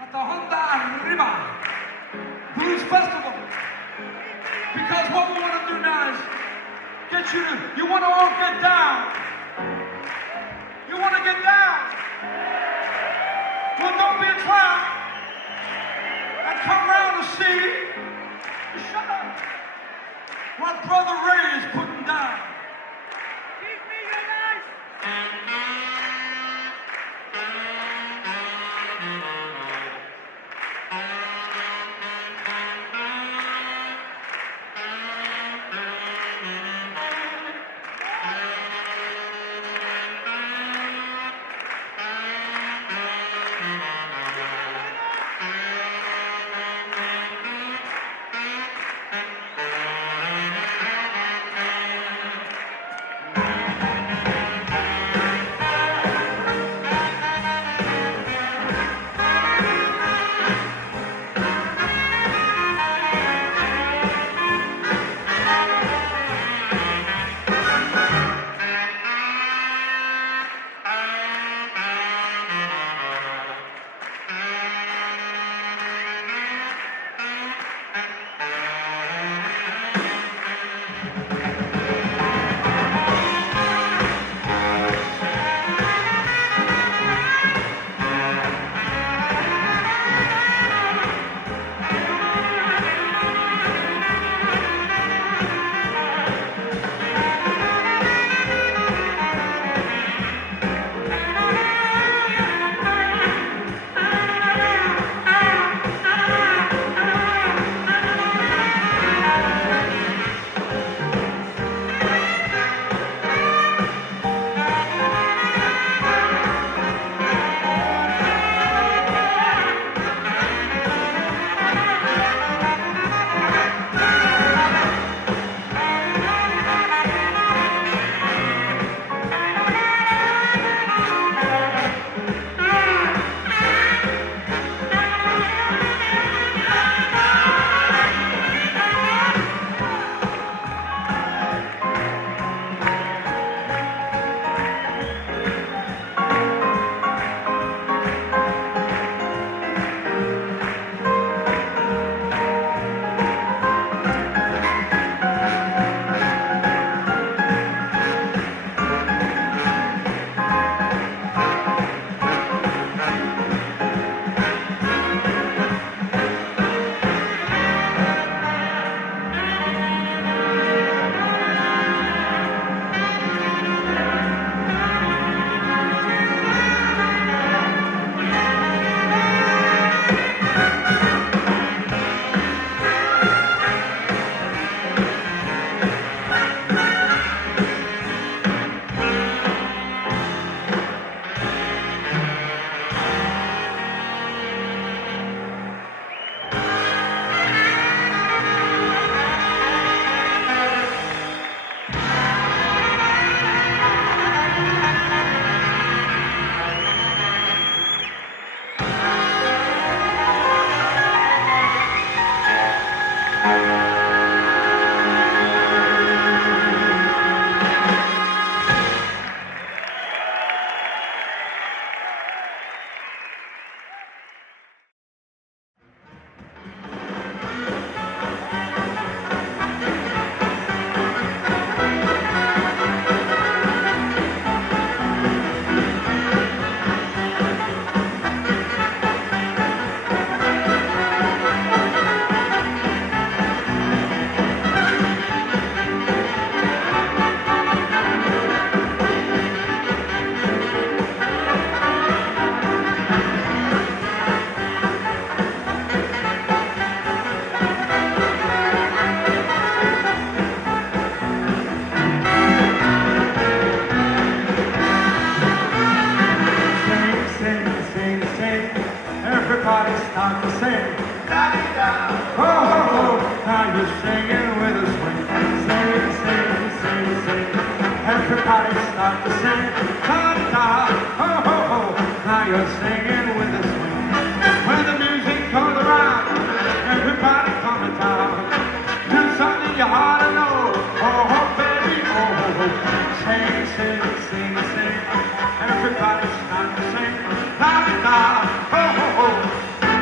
at the Honda Arriba Blues Festival. Because what we want to do now is get you want to all get down. You want to get down? Well, don't be a clown. And come round to see. Shut up. What Brother Ray is putting down. Give me your knife. Everybody start to sing. Da-dee-da. Oh, oh, oh, now you're singing with a swing. Sing, sing, sing, sing. Everybody start to sing. Da-dee-da. Oh, oh, oh, now you're singing with a swing. When the music comes around, everybody come to town. Do something you ought to know. Oh, oh, baby, oh, oh, oh. Sing, sing, sing, sing. Everybody start to sing. Da-dee-da. Oh, oh, oh.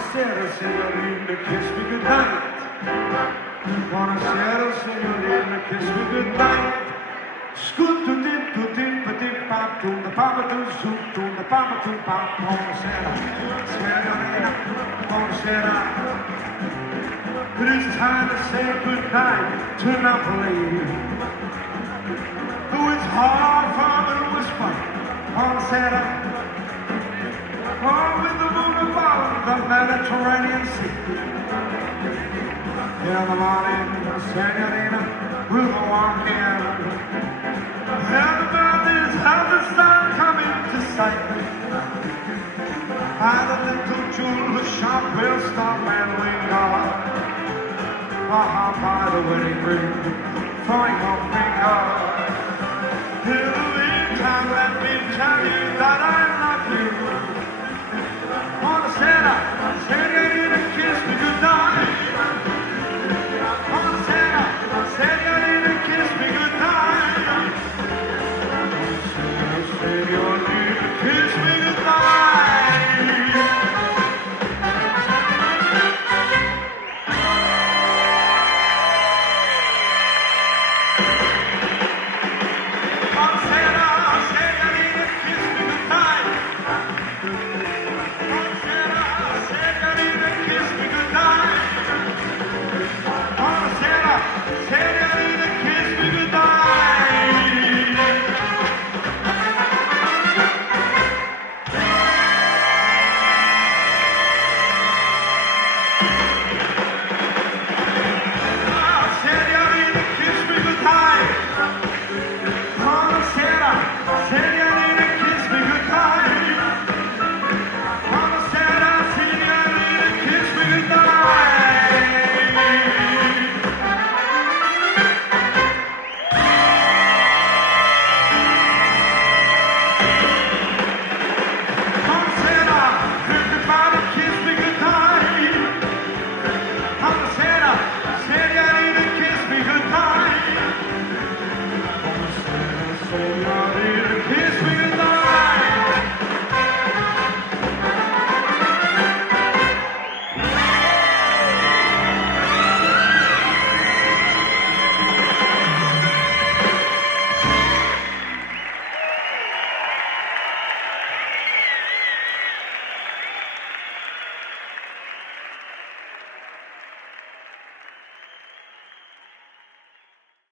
Buonasera, signorina, kiss me goodnight. Buonasera, signorina, kiss me goodnight. Scoot-a-dip-a-dip-a-dip-a-doom, the papa-doo-zoom-doom, the papa-doo-pop. Buonasera, signorina, buonasera. It is time to say goodnight to Napoli, who is half arm and whisper. Buonasera. Oh, with the moon above the Mediterranean Sea. In the morning, senorina, with a warm hand. And the mountains have the sun coming to sight. By the little jewel, the shop will stop and we are. By the wedding ring, throwing your finger.